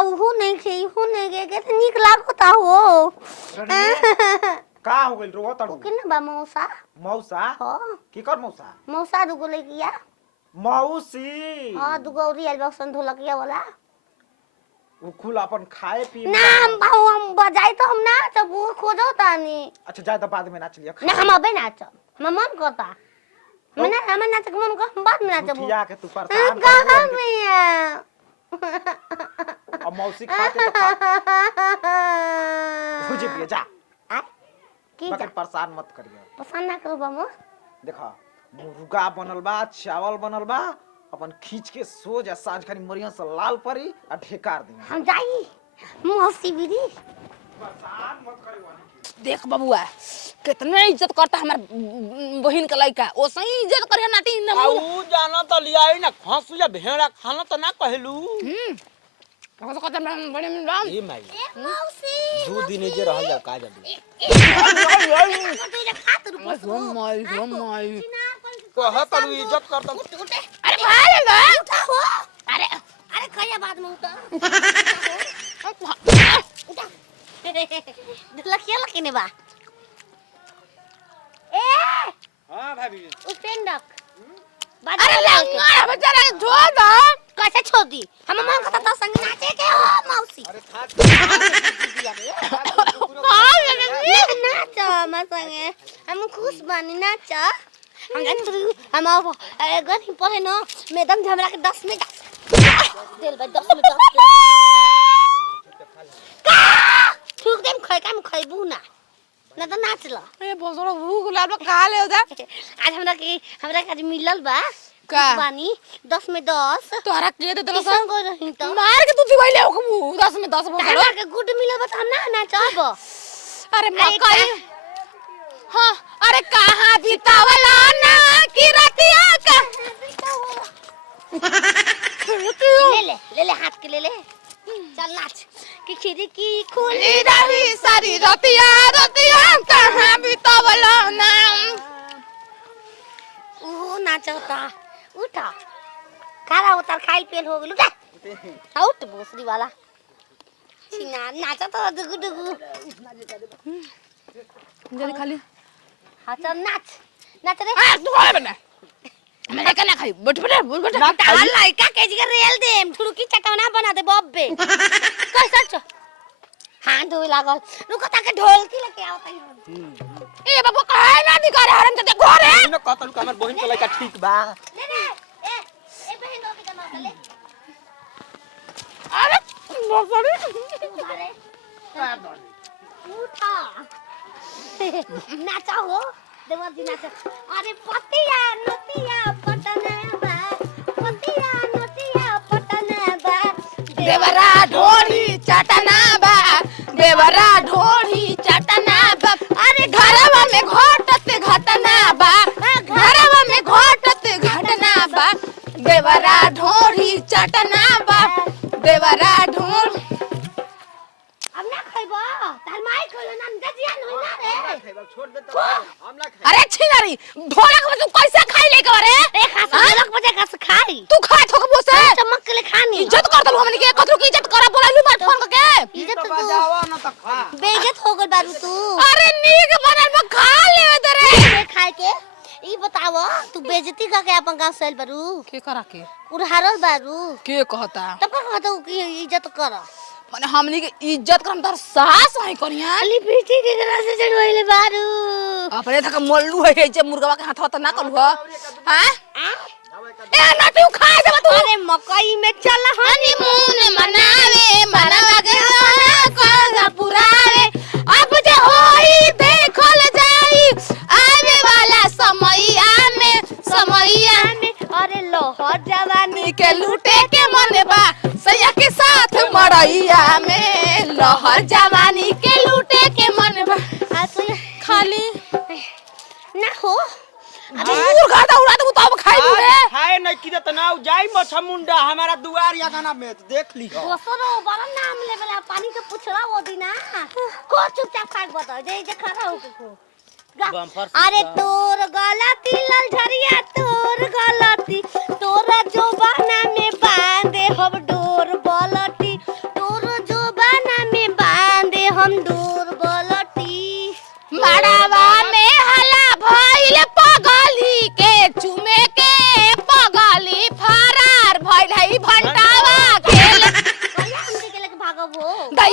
उहु नहीं खे इहु नहीं के तो निक लागता हो का हो गइल रो तड़ू किन बा मौसा मौसा हो की कर मौसा मौसा दुगो लेकिया मौसी हां दुगो रियल बक्सन ढोलकिया वाला वो खुल अपन खाए पी नाम बाऊ हम बजाई तो हम ना जब वो खोजो तानी अच्छा जाए तो बाद में नाच लिया ना हम अबे नाच हम मन करता मैंने हम नाच के मन को बाद में नाचबो किया के तू परेशान कहां में अब मौसी खाते तो खा हो जे जा आ की जा परेशान मत करियो पसंद ना करो बामो देखा मुर्गा बनल बा चावल बनल बा अपन खींच के सो जा साँझ खानी मरिया से लाल परी आ ढेकार दी हम जाई मौसी बीदी परेशान मत करियो देख बबुआ कितने इज्जत करता हमार बहन के लड़का ओ सही इज्जत करे नाती आऊ जाना तो लियाई ना खसु या भेड़ा खाना तो ना कहलू कसो कत बड़े में राम ए माई मौसी दो दिन जे रहल जा का जल्दी माई कह तू इज्जत करता अरे भाई उठा हो अरे अरे कहिया बाद में उठा उठा लखिया लखिने बा ए हां भाभी उपेंडक अरे लंगा बेचारा छोड़ दो कैसे छोड़ दी हम मन करता तो संग नाचे के हो मौसी अरे नाच हम संगे हम खुश बानी नाच हम जान हम अगर ही पढ़े न मैडम हमरा के 10 में दिल बा 10 में 10 ठुक देम खै काम खैबू ना ना तो नाच ल ए बसरो भूख लागल खा ले उधर आज हमरा के आज मिलल बा का बानी 10 में 10 तोरा के दे देला संग रही तो मार के तू दिवाइले हो 10 में 10 बसरो हमरा के गुड मिलल बा हम ना नाचब अरे मकई हां अरे कहां बितावला ना की रतिया का ले ले हाथ के ले ले चल नाच कि खिड़की खुली रही सारी रतिया कहां बितावला ना ओ नाचता उठा खाला उतार खाइल पेल हो गेलु का उठ भोसरी वाला सिना नाचता दुगु दुगु जल्दी खाली हां चल नाच नाच रे आ तू खाए बना मैं कहना खाई बैठ ताल लइका के जी रेल दे ठुड़की चटवना बना दे बब्बे कैसा छ हां धोए लागल रुको ताके ढोलकी लेके आवत है ए बाबू काहे ना दिखा रे हम ते घरे न कहतलू का हमर बहिन के लइका ठीक बा ले ले ए बहन दो के मार ले अरे बसरी मारे उठा नाचा हो देवर जी नाचा अरे पतिया नतिया पटना बा पतिया नतिया पटना बा देवरा ढोरी चटना बा देवरा ढोरी चटना बा अरे घरवा में घटत घटना बा घरवा में घटत घटना बा देवरा ढोरी चटना बा देवरा ढोर अब ना खइबो तार माई कहलो ना गजिया नइ ना रे छोड़ दे तो हम ना खाई अरे छिनारी ढोलक में तू कैसे खाई ले करे ए खासा ढोलक बजे का खाई तू खाए थकबो से चमक के ले खानी इज्जत कर दलु हमनी के कतरो की इज्जत करा बोलालू बात फोन के इज्जत तो बजावा न त खा बेइज्जत हो गल बारू तू अरे नीक बनल में खा लेवे दरे बे खाए के ई बताओ तू बेइज्जती करके अपन गांव सेल बारू के करा के उड़हारल बारू के कहता तब का कहता कि इज्जत कर माने हमनी के इज्जत करम तोर सास है करिया अली पीठी के गला से चढ़वाइले बारू अपने तक मल्लू है जे मुर्गवा के हाथ त ना कलु हां ए ना तू खा दे तू अरे मकई में चल हनीमून मनावे मनवा के कर पुरावे अब जे होई देखल जाई आवे वाला समैया में अरे लोहर जवानी के लूटे के मन बा सैया के साथ मड़ैया में लहर जवानी के लूटे के मन बा खाली ना हो दूर घाटा उड़ा तो तब खाई रे खाए नहीं की त ना जाई मछा मुंडा हमारा दुआर या गाना में देख ली हो दोसरो बड़ा नाम लेवला पानी के पुछड़ा वो दिना को चुपचाप खाक बता जे जे खा हो को अरे तोर गलती ललझरिया तोर गलती तोरा जोबाना में बांधे हम डोर बलटी तोर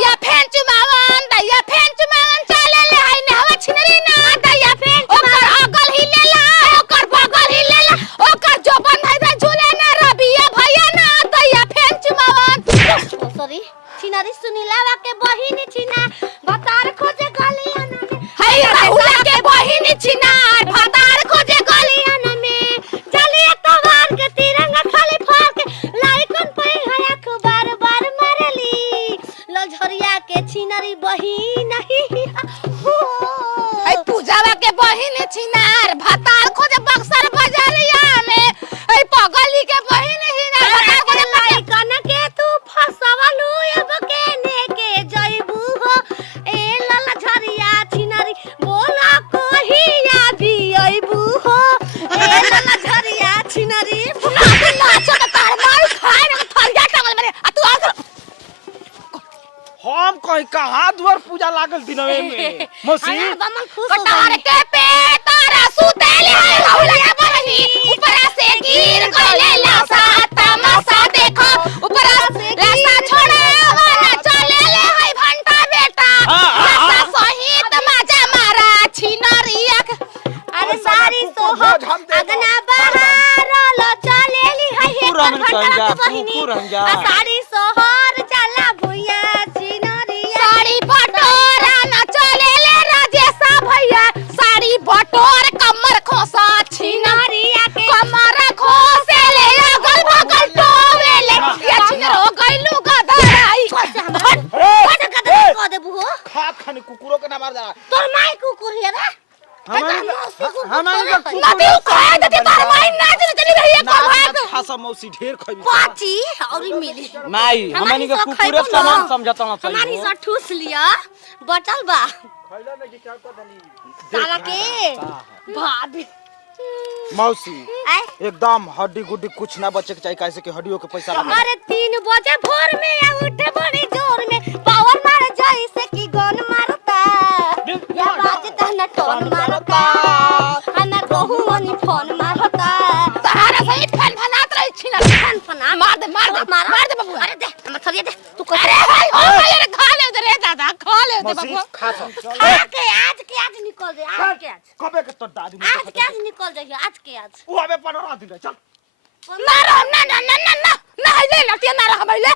दैया फेन चुमावन चले ले हाय ने हवा छिनरी ना दैया फेन ओकर अगल हिलेला ओकर बगल हिलेला ओकर जोबन धइदा झूले ना रबिया भैया ना दैया फेन चुमावन सॉरी छिनारी सुनीलावा के बहिनी छिना भतार खोजे गलियाना में हाय राहुला के बहिनी छिनार भतार खोजे गलियाना में चलिए तवार के तिरंगा खाली फाड़ के लाइकन पे हया को बार-बार मारली ललझरिया के छिनारी बहिन ही हाय पूजावा के बहिनी छिनार भतार खोजे बक्सर बाजारिया में हाय पगली के बहिनी छिनार भतार खोजे लाइकन के तू फसवलू अब केने के जइबू हो ए ललझरिया छिनारी बोला कोहिया भी अइबू हो ए ललझरिया छिनारी नाचो त तार मार खाए न थरिया टांगल मारे आ तू आकर हम कहीं कहां द्वार पूजा लागल दिनवे में मौसी अरे बमन खुश हो कटार गई के पे तारा सुतेले है राहुला के बहिनी ऊपर से गिर गइले लासा तमाशा देखो ऊपर से लासा छोड़ा वाला चले ले है भंटा बेटा लासा सहित मजा मारा छिनरिया अरे सारी सोह अगना बहार लो चलेली है हे भंटा बहिनी आ सारी सोहर चला भुइया छिनरिया साड़ी बटोरा न चले ले राजेशा भैया साड़ी बटोर कमर खोसा छिनरिया के कमर खोसे ले अगल बगल टोवे ले ये छिनरो गइलू गधराई कैसे हमरा बड़ कदर क देबू हो खा खाने कुकुरों के ना मार जा तोर माई कुकुर है रे हमारे नदी कह देती तार माई नाच चली रही है भाग खासा मौसी ढेर खइबी पाची औरी मिली माई हमनी के कुकुरे सामान समझता ना सही हमारी सा ठूस लिया बटल बा साला के भाभी मौसी आय एकदम हड्डी गुड्डी कुछ ना बचे के चाहिए कैसे कि हड्डियों के पैसा लगे अरे 3 बजे भोर में या उठे बड़ी जोर में पावर मार जैसे कि गन मारता या बाजता न टोन मारता हमें कहूं अनि फोन मारता तारा सही फन फनात रही छिना फन फना मार दे बाबू अरे दे हम थरिए दे तू कर अरे भाई ओ भाई अरे खा ले रे दादा खा ले दे मौसी बाबू खा खा के आज निकल दे आज के आज कबे के तो दादी आज के आज निकल जाइए आज के आज वो अबे 15 दिन चल ना रो ना ना ना ना ना ना ले लटिया ना रहा भाई ले